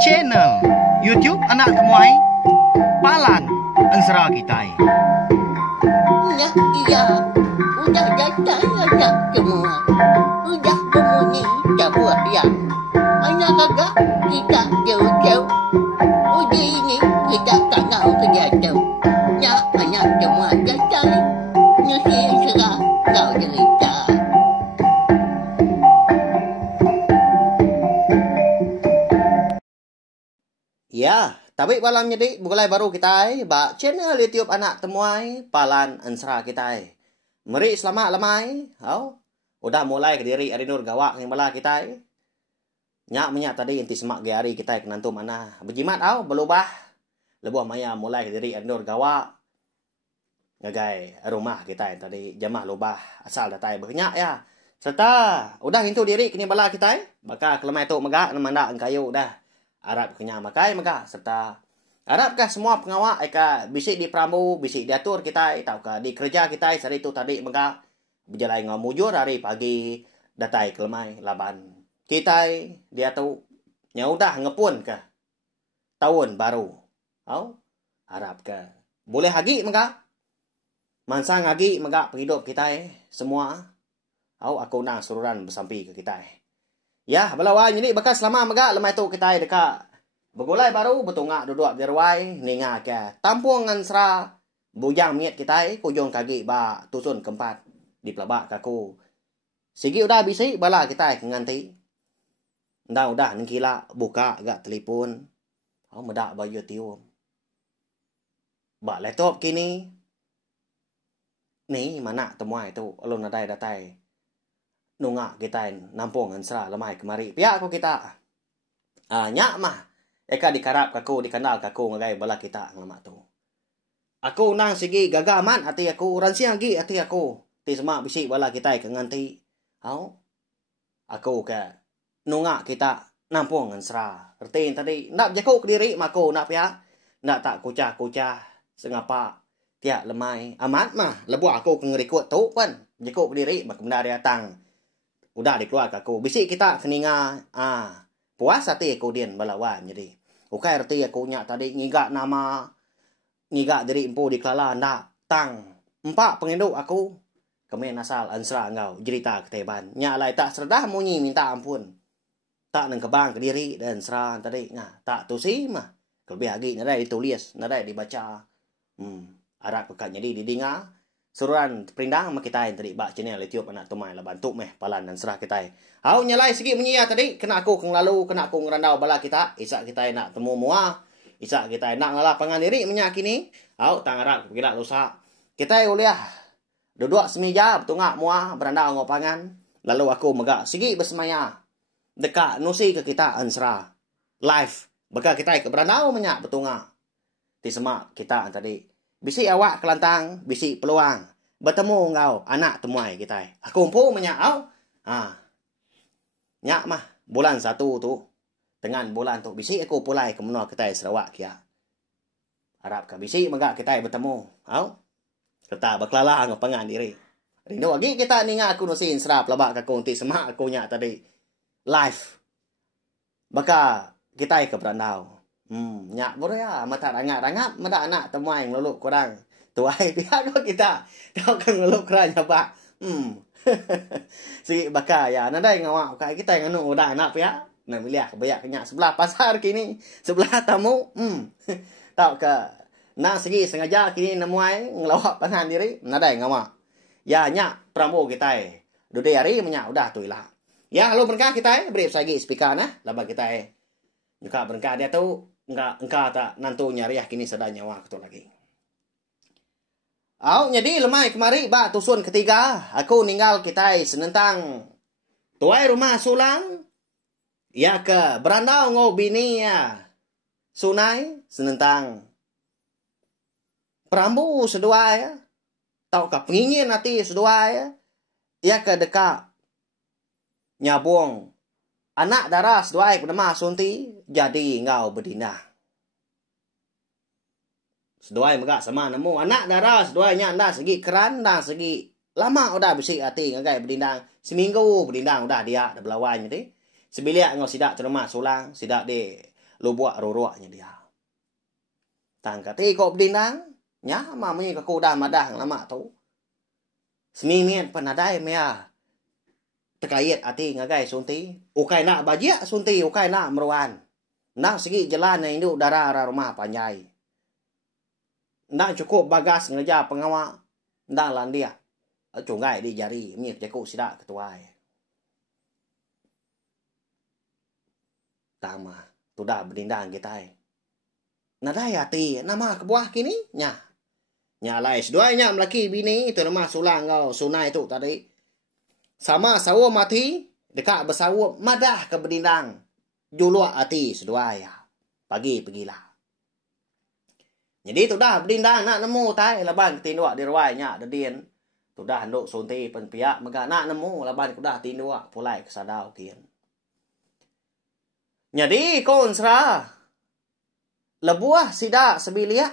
channel YouTube Anak Temuai Palan Ensera Kitai. Ya, iya. Udah datang anak semua. Udah berbunyi sebuah yang. Anak kakak kita jauh-jauh. Uji ini kita tak tahu kejatuh. Ya, anak semua datang. Nusi serah kau cerita. Ya, tapi malam jadi mulai baru kita ba channel YouTube Anak Temuai Palan Ensera kita. Meri selamat lemai. Udah mulai ke diri Arinur gawak yang bala kita. Nyak menyak tadi inti semak gari kita kenantu mana. Berjimat berubah. Lebuh maya mulai ke diri Arinur gawak. Ngagai rumah kita tadi jamah lubah asal datai berkenyak ya. Serta udah hintu diri kini bala kita. Baka kelemai tu megak namanda kayu dah. Arab kenya makai maka serta Arab kah semua pengawak eka bisik di prambu bisik diatur kita tau ka di kerja kita sari tu tadi maka berjalan ngomujur hari pagi datai kelemai laban kita dia tu nya udah ngepun kah tahun baru Arab kah boleh hagi maka mansang hagi maka penghidup kita semua aku nang sururan bersampi ke kita. Ya, belawan jadi bekas lama mega lemai tu kita dekat. Begulai baru betungak duduk dirwai ninga ke. Tampung Ensera bujang miet kita kujung kaki ba tusun keempat di pelabak kaku. Sigi udah bisi bala kita nganti. Udah nengkila buka agak telefon. Medak baju tium. Ba laptop kini. Ni mana temuai tu alun datai. Nunga kita nampung Ensera lemai kemari pihak aku kita nyak mah eka dikarap kaku dikenal kaku ngagai bala kita ngelamak tu aku nang sigi gagaman hati aku ransiang gi hati aku ti semak bisik bala kita ke nganti aku ke nunga kita nampung Ensera erti tadi nak jaku ke diri maku nak pihak nak tak kucah sengapa tiak lemai amat mah lebu aku ke ngerikut tu pun jaku ke diri mak benda dia datang udah dikeluar aku bisik kita keninga puas hati aku dian balawan jadi ukai arti aku nyak tadi ngigak nama ngigak diri empu di kelala ndak tang empat penginduk aku kemen asal Ensera engkau cerita keteban nyak lai tak serdah munyi minta ampun tak nang kebang ke diri dan Ensera tadi tak tu si mah kelebih lagi nadai ditulis nadai dibaca Arab pekat jadi didinga suruhan perindang sama kita yang tadi bak channel YouTube Anak Temuai lah bantu meh Palan Ensera kita. Hau nyalai segi menyia tadi kena aku keng lalu kena aku ngerandau bala kita. Isak kita nak temu mua. Isak kita nak ngalah pangan diri menyia kini. Hau tangarak gila lusa. Kita uliah duduk semeja betungak mua berandau ngopangan. Lalu aku megak segi bersemaya dekat nusi ke kita Ensera live. Baka kita ke berandau menyak betungak. Di semak kita tadi. Bisik awak kelantang, bisik peluang. Bertemu engkau, anak temuai kita. Aku pun menyakau. Nyak mah, bulan satu tu. Dengan bulan tu, bisik aku pulai ke menua kita Sarawak kia. Harap ke bisik megak kita bertemu. Kita berkelala ngopangan diri. Rindu lagi kita ninga aku nusi Ensera pelabak aku nanti semak aku nyak tadi. Live. Baka kita ke berandau. Nyak boleh ya mata rangap mata anak temuai ngeluluk kurang tuai pihak kau kita kau kan ngeluluk kurang apa si baka ya nadai ngawak kai kita yang anu udah anak pihak nak miliah kebayak kenyak sebelah pasar kini sebelah tamu tau ke nak segi sengaja kini nemuai ngelawak pangan diri nadai ngawak ya nyak prambo kita duduk hari menyak udah tu lah ya halo berkah kita beri lagi speaker nah laba kita juga berkah dia tu engkau tak nantu nyariah kini sedang nyawa tu lagi. Jadi lemai kemari ba tusun ketiga aku ninggal kita senentang tuai rumah sulang ya ke berandau ngau bini ya sunai senentang perambu sedua ya tau ka pengingin nanti sedua ya ke dekat nyabung anak darah sedua bernama Sunti jadi engkau berdinah. Sedua megak sama nemu anak darah seduanya anda segi keran dah segi lama udah bisik hati ngagai berdindang seminggu berdindang udah dia dah belawan jadi Sebilia ngau sidak terima sulang, sidak de lubuk ruruaknya dia. Tangkati kau berdindang, nya mami ke kuda madang lama tu. Semimian penadai mea. Terkait ati ngagai sunti, ukai nak bajia sunti, ukai nak meruan. Nak segi jalan yang induk darah rumah panjai. Nak cukup bagas ngeja pengawak, nak landia. Cungai di jari, mir jaku sidak ketuai. Tama, tu dah berdindang kita. Nadai hati, nama kebuah kini, nya. Nya lai seduanya melaki bini, itu nama sulang kau, sunai tu tadi. Sama sawo mati, dekat bersawo, madah ke berdindang. Juluak hati seduaya. Pergilah. Jadi tu dah berdindang, nak nemu tai, laban ketinduk di ruainya, ada dien. Tu dah nduk sunti penpiak, mega nak nemu, laban ku dah tinduk, pulai kesadau kian. Jadi, kon serah. Lebuah sidak sebilia.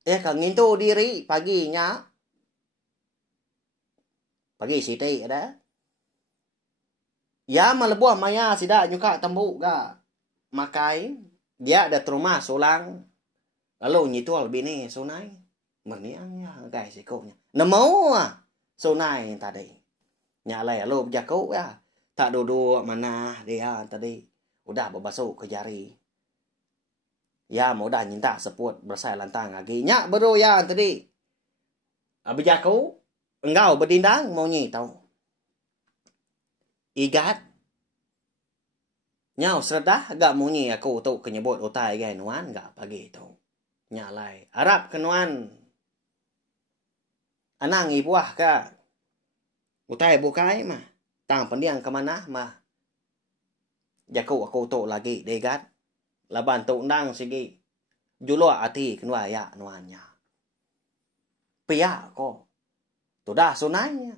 Kan ngintu diri paginya. Pagi siti ada. Ya melebuah maya sidak nyuka tembuk ga. Makai. Dia ada terumah sulang. Lalu nyitual bini sunai. Merniangnya guys ikutnya. Nemu sunai tadi. Nyalai lalu berjaku ya. Tak duduk mana dia tadi. Udah berbasuh ke jari. Ya mau dah nyinta seput bersai lantang lagi. Nyak baru ya tadi. Berjaku. Engkau berdindang mau nyi tahu. Igat. Nyau serdah gak mau nyi aku tu kenyebut utai gai nuan gak pagi tu. Nyalai. Harap kenuan. Anang ibuah ka. Utai bukai mah. Tang pendiang kemana mah. Jaku aku tu lagi degat. Laban tu undang sigi. Julua hati kenua ya nuannya. Pia ko. Tu dah sunainya.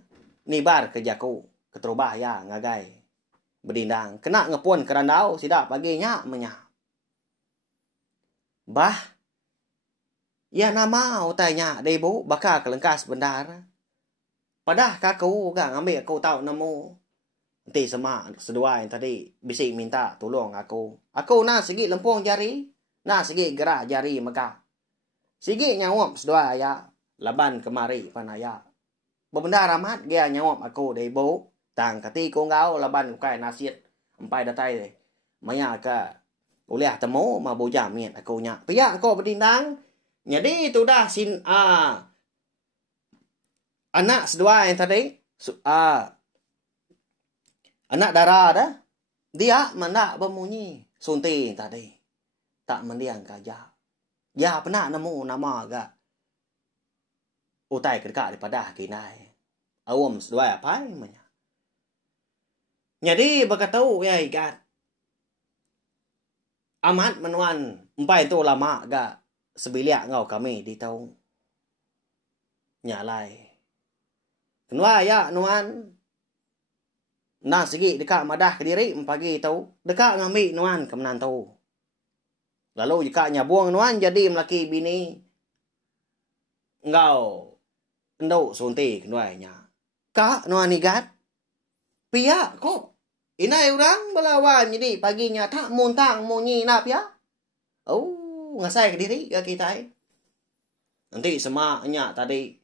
Nibar ke jaku. Keterubah ya ngagai. Berdindang. Kena ngepun kerandau. Sidak paginya menyak. Bah. Ya nama utainya. Debu. Baka kelengkas bendara. Padah kaku gak ngambil aku tahu nemu. Nanti sama sedua yang tadi bisik minta tolong aku. Aku nak segi lempung jari. Nak segi gerak jari megah. Segi nyawap sedua ya. Laban kemari panaya. Berbenda ramat dia nyawap aku dari ibu. Tang kati kong gau laban ukai nasihat. Empai datai. Maya ke uliah temu ma bujam miet aku nyak. Piak aku berdindang. Jadi tu dah sin anak sedua yang tadi. Anak darah dah. Dia mana bemunyi. Sunting tadi. Tak mendiang gajah. Ya pernah nemu nama agak. Utai kedekak daripada kinai. Awam sedua apa namanya. Jadi berkatau ya ikat. Amat menuan. Empai itu lama agak. Sebiliak ngau kami di tahu. Nyalai. Kenua ya nuan. Nah segi dekat madah ke diri pagi tahu. Dekat ngambil nuan kemenan tahu. Lalu jika nyabuang nuan jadi melaki bini. Engkau. Endau sunti kenuainya. Kak nuan igat. Pia kok. Inai orang belawan jadi paginya tak muntang munyi nap ya. Oh ngasai ke diri ke kita. Nanti semaknya tadi.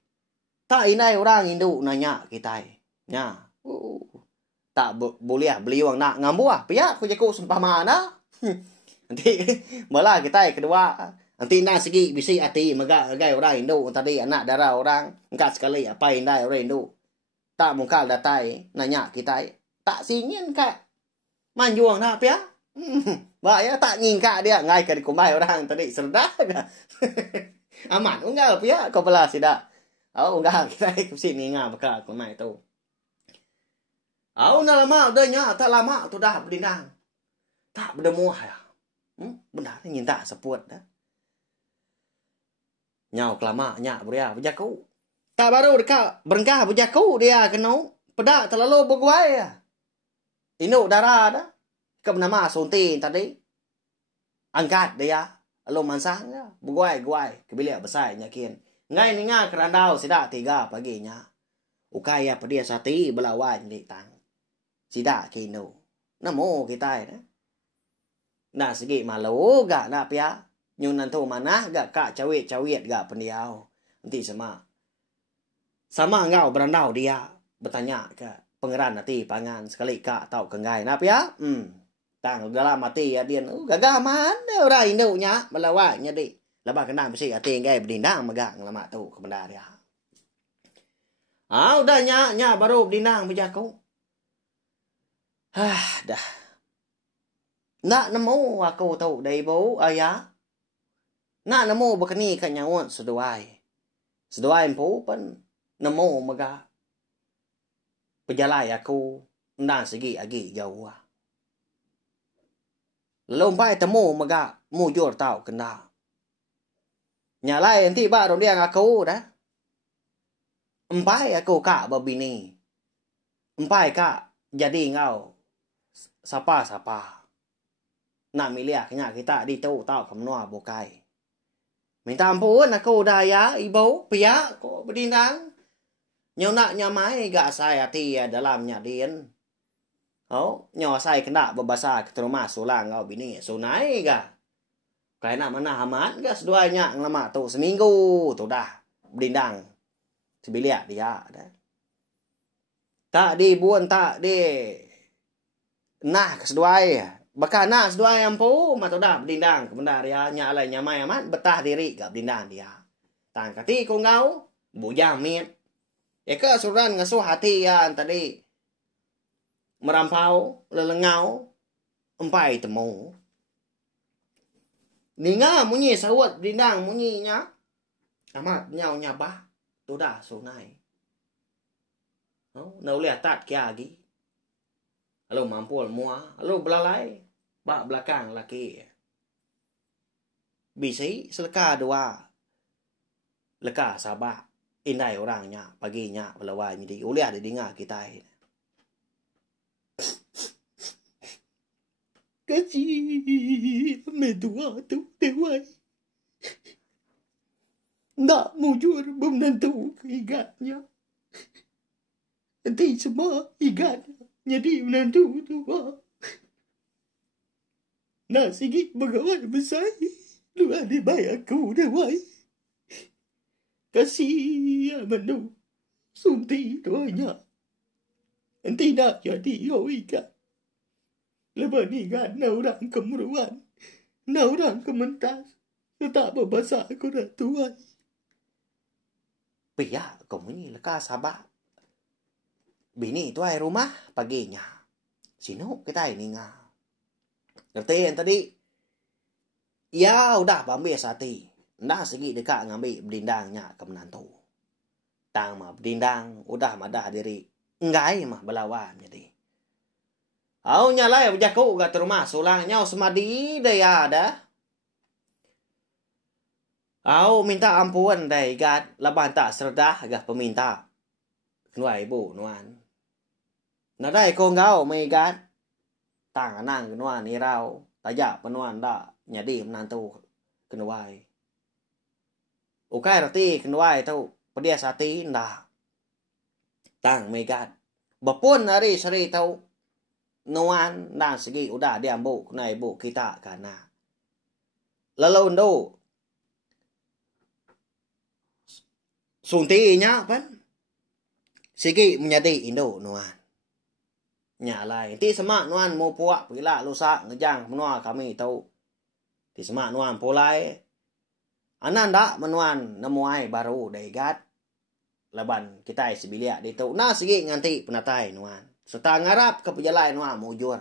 Tak inai orang induk nanya kita. Ya. Tak boleh beli uang nak ngambuah. Pihak aku jaku sumpah mana. Nanti malah kita kedua. Nanti nak segi bisi hati megak gai orang Indo. Tadi anak darah orang. Engkat sekali apa indai orang Indo. Tak mungkal datai nanya kita. Tak singin kak. Manjuang nak pihak. Baik ya tak ngin kak dia. Ngai ke dikumbai orang tadi. Serdah. Aman enggak pihak kau belah sidak. Oh enggak kita kesini ngah bekal kumai tu. Aku nak lama udah nya, tak lama tu dah berdindang. Tak berdemuah ya. Benar ni nyinta seput dah. Nyau kelama nya beria berjaku. Tak baru dekat berengkah berjaku dia kena pedak terlalu berguai ya. Inuk darah dah. Ke nama suntin tadi. Angkat dia. Lalu mansang ya. Berguai-guai. Kebilik besar nyakin. Ngai ni ngah kerandau sidak 3 paginya. Ukai apa dia sati belawan di tang. Sidak kino. namo kita na. Na sige malo ga na pia. Nyun nanto mana ga ka cawit ga pendiau. Nanti sama ngau berandau dia bertanya ke pangeran nanti pangan sekali ka tau kengai na pia. Tang dalam mati ya dia gagaman ora induk nya melawa nya di. Laba kenang besi ati ngai berdindang megang lama tu ke benda dia. Udah nya baru berdindang berjaku. Dah. Nak nemu aku tahu dari bau ayah. Nak nemu bekeni kan nyawon seduai. Seduai pun nemu mega. Pejalai aku ndan segi agi jauh. Lompai temu mega mujur tau kena. Nyalai nanti baru dia aku dah. Empai aku kak babini. Empai kak jadi ngau sapa. Nak miliaknya kita di tahu kemnua bukai. Minta ampun aku dah ya ibu pihak kok berdindang. Nyonak nyamai gak saya hati dalamnya din. Nyawa saya kena berbahasa keterima sulang ngau bini sunai gak. Kayak nak mana amat gak seduanya ngelama tu seminggu tu dah berdindang. Sebiliak dia dah. Tak di buan tak di. Nah keseduai. Bakal nak seduai ampu matu dah berdindang ke benda dia nyalai nyamai amat betah diri gak berdindang dia. Tang kati ku ngau bujang mit. Eka suran ngasuh hati yang tadi merampau lelengau empai temu. Ninga munyi sawat berdindang munyinya amat nyau nyabah tu dah sunai. Nau lihat tat kia lagi. Halo mampu mua, halo belalai, bak belakang laki. Bisi seleka dua, leka sabah, indai orangnya, paginya belawai jadi uliah di dengar kita ini. Kasih medua tu dewai. Nak mujur menentu igatnya. Nanti semua igatnya. Jadi menantu tu nak sikit begawai besar. Dua dibayar aku dewai. Kasih mendu. Sunti doanya. Nanti nak jadi ikat. Lepas ni kan nak orang kemeruan. Nak orang kementas. Tak berbahasa aku dah tuai. Pihak kau ni lekas sabar. Bini tuai rumah paginya. Sino kita ini nga. Ngerti yang tadi? Ya udah pambil sati. Ndah segi dekat ngambil berdindangnya ke menantu. Tang mah berdindang. Udah madah diri. Enggak mah belawan jadi. Au nyalai berjaku kat rumah. Sulangnya semadi dia ada. Au minta ampun dari gat. Laban tak serdah agak peminta. Kenuai ibu nuan. Nadai ko ngau mai gat. Tang anang kenuan irau. Tajak penuan dak nyadi menantu kenuai. Ukai rati kenuai tu pedia sati ndak. Tang mai gat. Bapun hari seri tau. Nuan nang segi udah diambu kenai ibu kita kana. Lalu ndo. Suntinya kan. Segi menjadi Indo nuan. Nyalai. Ti semak nuan mau puak pila lusa ngejang menua kami tahu. Ti semak nuan polai. Ananda menuan nemuai baru daigat. Laban kita sebiliak di tahu. Nah segi nganti penatai nuan. Serta ngarap ke pejalai nuan mujur.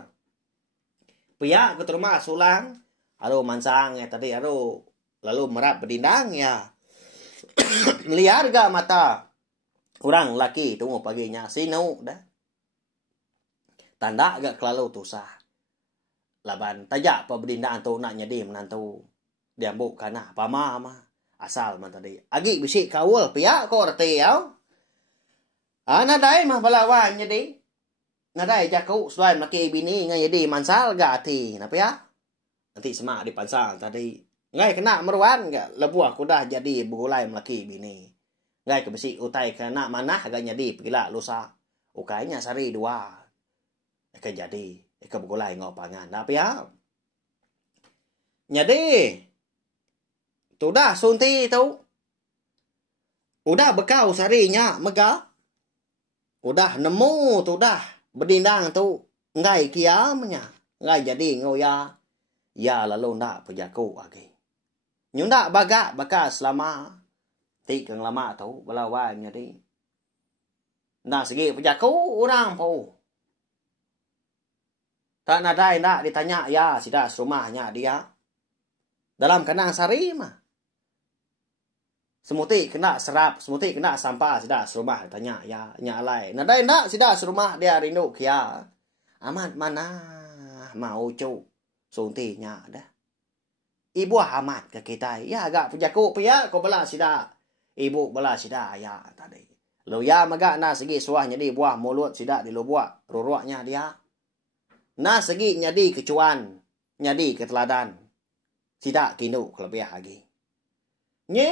Pihak ke rumah sulang. Aduh mansang ya tadi aduh. Lalu merap berdindang ya. Liar gak mata. Orang laki tunggu paginya. Sino dah. Tanda agak kelalu tusah. Laban tajak pa berdindaan tu nak nyedi menantu. Diambuk kana. Pama mah. Asal man tadi. Agi bisik kawal. Pihak ko rati yaw. Nadai mah balawan nyedi. Nadai jaku. Selain laki bini. Nga nyedi mansal gak hati. Napa ya? Nanti semak di pansal tadi. Ngai kena meruan gak. Lebuah kudah jadi begulai laki bini. Ngai kebisik utai kena manah agak nyedi. Pegila lusa. Ukainya sari dua. Eka jadi. Eka begulai ngau pangan. Nah, pia. Jadi, tu dah sunti tu. Udah bekau sarinya mega. Udah nemu tu dah bedindang tu. Ngai kiamnya. Ngai jadi ngau ya. Ya lalu nak pejaku lagi. Nyunda bagak bakas lama. Ti kang lama tu belawan jadi. Nah segi pejaku orang pun. Tak nadai nak ditanya ya sudah rumahnya dia. Dalam kandang sari mah. Semuti kena serap, semuti kena sampah sudah rumah tanya ya nyalai. Nadai nak sudah rumah dia rindu kia. Amat mana mau cu suntinya dah. Ibu amat ke kita. Ya agak pejaku pia ko bala sida. Ibu bala sida ya tadi. Lo ya maga na segi suahnya di buah mulut sida di lo buah ruruaknya dia. Na segi nyadi kecuan, nyadi keteladan. Sida kinu kelebih lagi. Nye.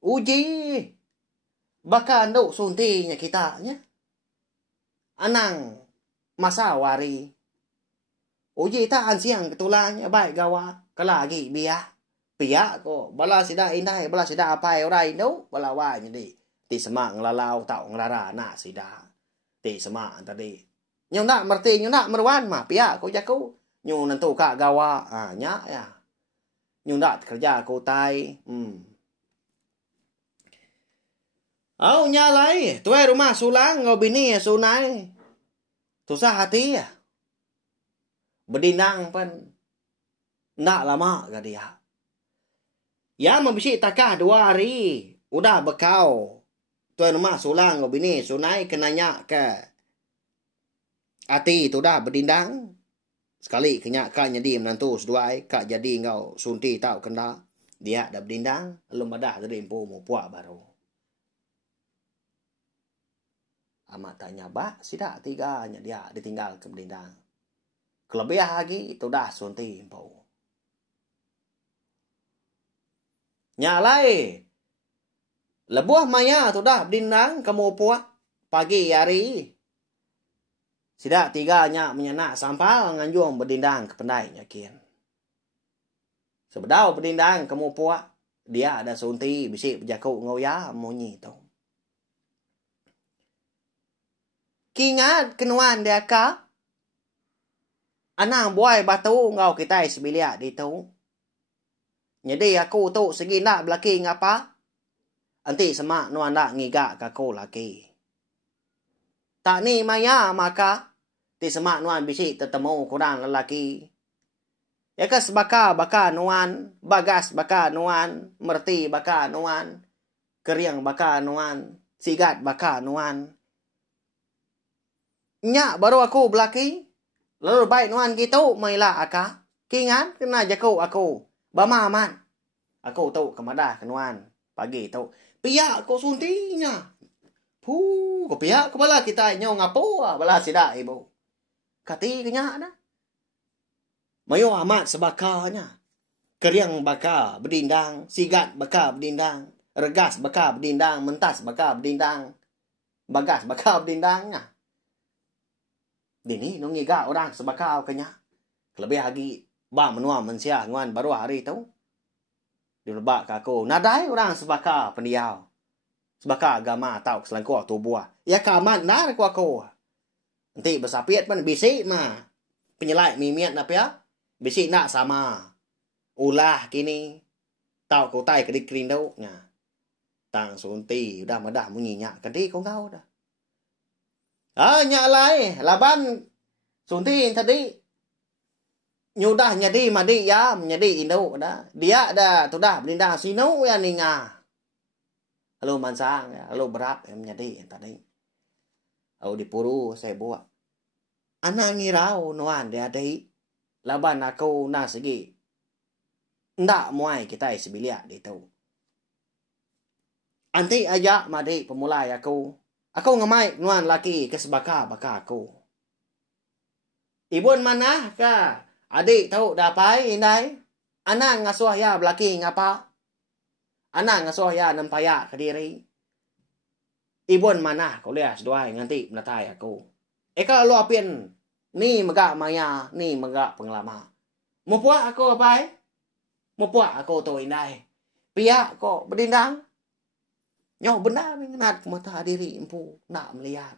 Uji. Baka nduk suntinya kita nya. Anang masa wari. Uji tak ansiang ketulanya baik gawa kelagi biak. Biak ko bala sida indai bala sida apai orai no bala wa nyadi. Ti semak ngelalau tau ngelara nak sida. Ti semak tadi. Nyo nak merti nyo nak merwan mah pihak ko jaku nyo nentu kak gawa nya ya nyo nak kerja ko tai au nyalai tuai rumah sulang ngau bini sunai susah hati ya bedinang pen nak lama ga dia ya membisi takah 2 hari udah bekau tuai rumah sulang ngau bini sunai kenanya ke Ati tu dah berdindang. Sekali kenyak kak jadi menantu seduai. Kak jadi ngau sunti tau kena. Dia dah berdindang. Belum ada tadi empu mau puak baru. Amat tanya bak. Sidak tiganya dia ditinggal ke berdindang. Kelebih lagi tu dah sunti empu. Nyalai. Lebuah maya tu dah berdindang. Kamu puak. Pagi hari. Sidak tiganya menyenak sampal nganjung berdindang ke pendai nyakin. Sebedau berdindang kamu puak. Dia ada sunti bisik berjakuk ngoya munyi tu. Kingat kenuan dia ka. Anang buai batu ngau kita sebiliak di tu. Jadi aku tu segi nak belaki ngapa. Anti semak nuan nak ngigak kaku laki. Tak ni maya maka. Ti semak nuan bisik tetemu kurang lelaki. Ya kes baka nuan. Bagas baka nuan. Merti baka nuan. Keriang baka nuan. Sigat baka nuan. Nyak baru aku belaki. Lalu baik nuan gitu. Mailah aka. Kingan kena jaku aku. Bama aman. Aku tu kemadah ke nuan. Pagi tu. Piak aku suntinya. Kau piak ke bala kita nyong ngapo. Bala sidak ibu. Kati kenyak dah. Mayo amat sebakanya. Keriang baka berdindang. Sigat baka berdindang. Regas baka berdindang. Mentas baka berdindang. Bagas baka berdindangnya. Dini nung ngiga orang sebakau kenyak. Kelebih lagi. Ba menua mensia nguan baru hari tu. Dilebak ke aku. Nadai orang sebaka pendiau. Sebaka agama tau keselangkuh tubuh. Ya kamat nak aku. Nanti bersapiat pun bisik mah. Penyelai mimiat apa ya? Bisik nak sama. Ulah kini. Tau kau tai kedik-kedik tau. Nah. Tang sunti. Udah madah munyinya. Kedik kau kau dah. Nyak lai. Laban. Sunti tadi. Nyudah nyadi madi ya. Nyadi induk dah. Dia dah. Tu dah berindang sinu ya ninga. Halo mansang. Halo berat. Nyadi tadi. Au dipuru saya buat. Anak ngirau nuan dia dai. Laban aku na segi. Ndak muai kita sebiliak di tu. Anti ajak madi pemulai aku. Aku ngemai nuan laki ke sebaka baka aku. Ibun mana ka? Adik tahu dapai indai. Anak ngasuh ya belaki ngapa? Anak ngasuh ya nempaya ke diri. Ibon mana kau lihat seduai nganti menatai aku. Eka lu apin Ni megak maya, ni megak pengelama. Mau puak aku apa? Mau puak aku tu indai. Pihak kok berdindang. Nyoh benar mengenat mata diri empu nak melihat.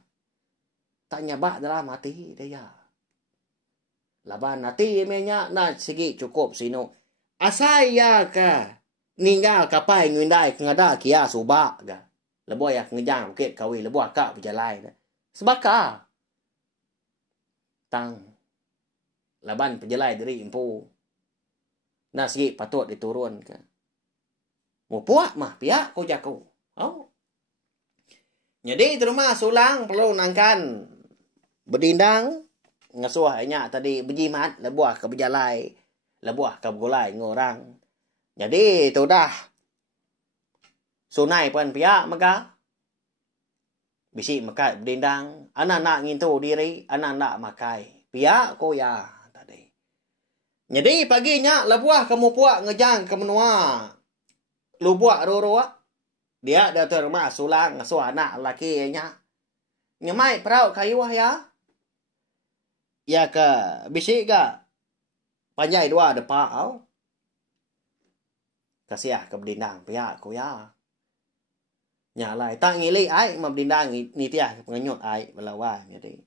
Tak nyabak dalam hati dia. Laban hati menya nak segi cukup sino. Asai ya ka ninggal kapai ngindai ngada kia subak ga. Lebo ya ngejang bukit kawi lebo akak berjalai. Sebaka. Tang. Laban penjelai diri empu. Nah segi patut diturunkan. Mau puak mah pihak kau jaku. Oh. Jadi terima sulang perlu nangkan berdindang ngasuh nya tadi berjimat lebuah ke berjalai. Lebuah ke bergulai ngorang. Jadi itu dah. Sunai pun pihak maka. Bisi makai berdindang. Anak nak ngintu diri. Anak nak makai. Pihak kau ya. Tadi. Jadi paginya lebuah kamu puak ngejang ke menua. Lu buat roro. Dia dah terima sulang ngasuh anak laki nya. Nyemai perau kayu ya. Ya ke bisi ke. Panjai dua depan. Kasih ke berdindang pihak kau ya. Nyalai tak ngili ai mà berdindang ni tiah pengenyut ai belawan jadi.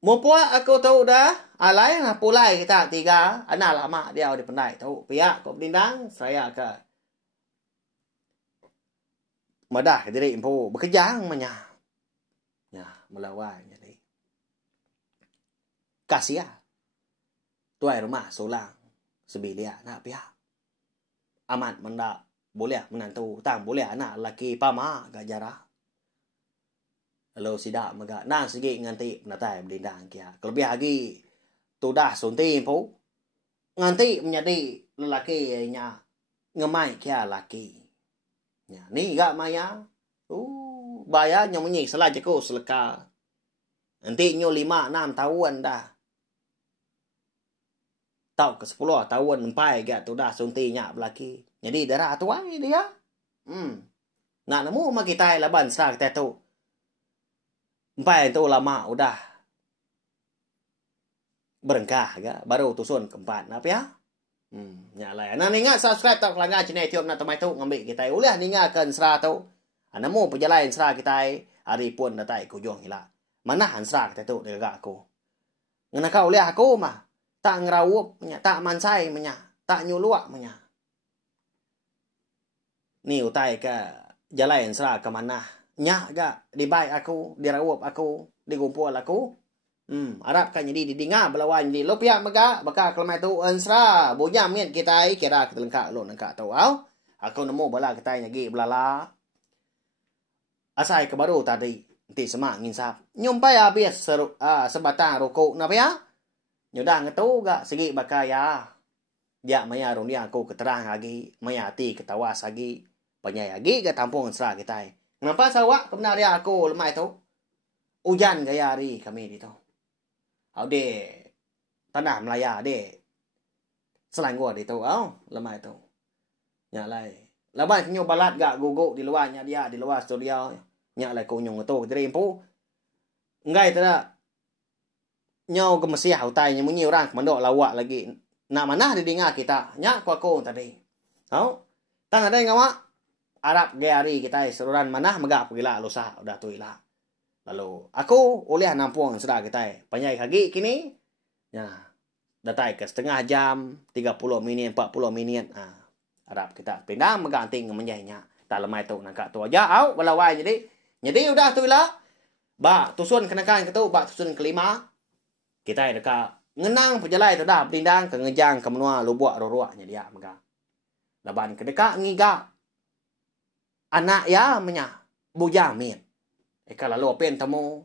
Mau puak aku tahu dah. Alai lah pulai kita tiga. Anak lama dia di pendai tahu. Pihak kau berdindang saya ke. Madah diri empu bekerjang menya. Ya, melawan jadi. Kasih ya. Tuai rumah sulang sebilia nak pihak. Amat mendak boleh menantu tang boleh anak laki pama gak jarah. Lalu sidak megak nang segi nganti penatai berdindang kia. Kelebih lagi tu dah sunti empu. Nganti menjadi lelaki nya ngemai kia laki. Ya, ni gak maya. Bayar yang menyik salah jeku seleka. Nanti nyo 5-6 tahun dah. Tahu ke 10 tahun empai gak tu dah suntinya belaki. Jadi darah tuai dia. Nak nemu mak kita laban sah kita tu. Empai tu lama udah berengkah gak baru tusun keempat apa ya? Nyalai. Nah ingat subscribe tak pelanggan channel YouTube nak temai tu ngambil kita. Ulah ningakan serah tu. Anamu perjalanan serah kita hari pun datai kujung hila. Mana han serah kita tu dekat aku. Ngena kau lihat aku mah tak ngerawup nya, tak mansai nya, tak nyuluak nya. Ni utai ke jalan serah ke mana? Nya gak dibai aku, dirawup aku, digumpul aku. Arab kan jadi didinga belawan jadi lo pihak mega bakal kelemai tu ansra bojam miet kita kira kita lengkap lo nangka tahu aku nemu bala kita lagi belala asai ke baru tadi nanti semak nginsap nyumpai habis sebatang rokok napa ya nyudah ngetu gak segi bakal ya dia maya rong dia aku keterang lagi maya hati ketawas lagi banyak lagi ke tampung ansra kita kenapa sawak kebenar dia aku lemai tu hujan gaya hari kami di tu. Ade tanah Melaya ade selain gua di tu lemai tu nyalai laban kenyo balat gak guguk di luarnya dia di luar studio nyalai kunyung tu dari empu ngai tada nyau ke Mesir utai nyemunyi orang mandok lawak lagi nak mana di dengar kita nyak aku tadi tang ada ngawa Arab gari kita seruran mana megak pegila lusa udah tu ilah. Lalu aku oleh nampung sudah kita panjai kaki kini ya datai ke setengah jam 30 minit 40 minit Arab kita pindah mengganting menjainya tak lemai tu nak tu aja balawai jadi udah tu lah ba tusun kenakan ketu ba tusun kelima kita dekat ngenang perjalanan tu dah bertindang ke ngejang ke menua lubuk ruruaknya dia megang laban ke dekat ngiga anak ya menya bujamin kalau lalu pen temu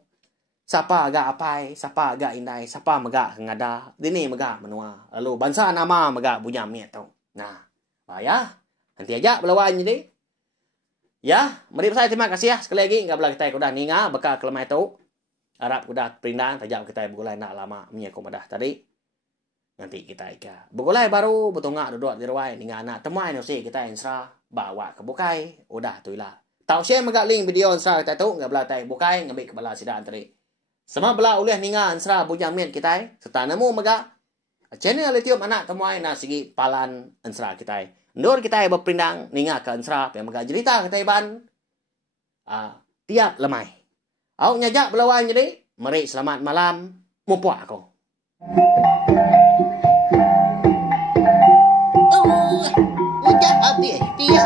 siapa agak apai siapa agak indai siapa megak ngada dini megak menua lalu bangsa nama megak punya miet tu nah ya nanti aja belawan jadi ya mari saya terima kasih ya sekali lagi enggak belah kita udah ninga bakal kelemai tu Arab udah perindang tajam kita begulai nak lama minyak komadah tadi nanti kita ika begulai baru betungak duduk di ruai ninga anak temuai nasi kita insra bawa ke bukai udah tu lah. Tahu share megak link video saya tu enggak belah tai bukai ngambil kepala sidaan tadi. Sama bela uliah ninga ansra bujang mian kita serta nemu maga channel YouTube anak temuai na sigi palan ansra kita. Ndur kita berpindang ninga ke ansra pe maga cerita kita ban tiap lemai. Au nyajak belawan jadi mari selamat malam mupuak aku. Udah habis dia.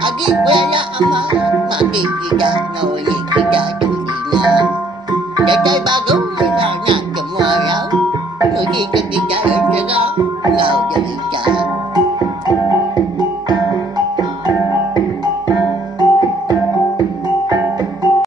Agi wala ama. Magi kita ngawali kita tundinya. Jajai bagus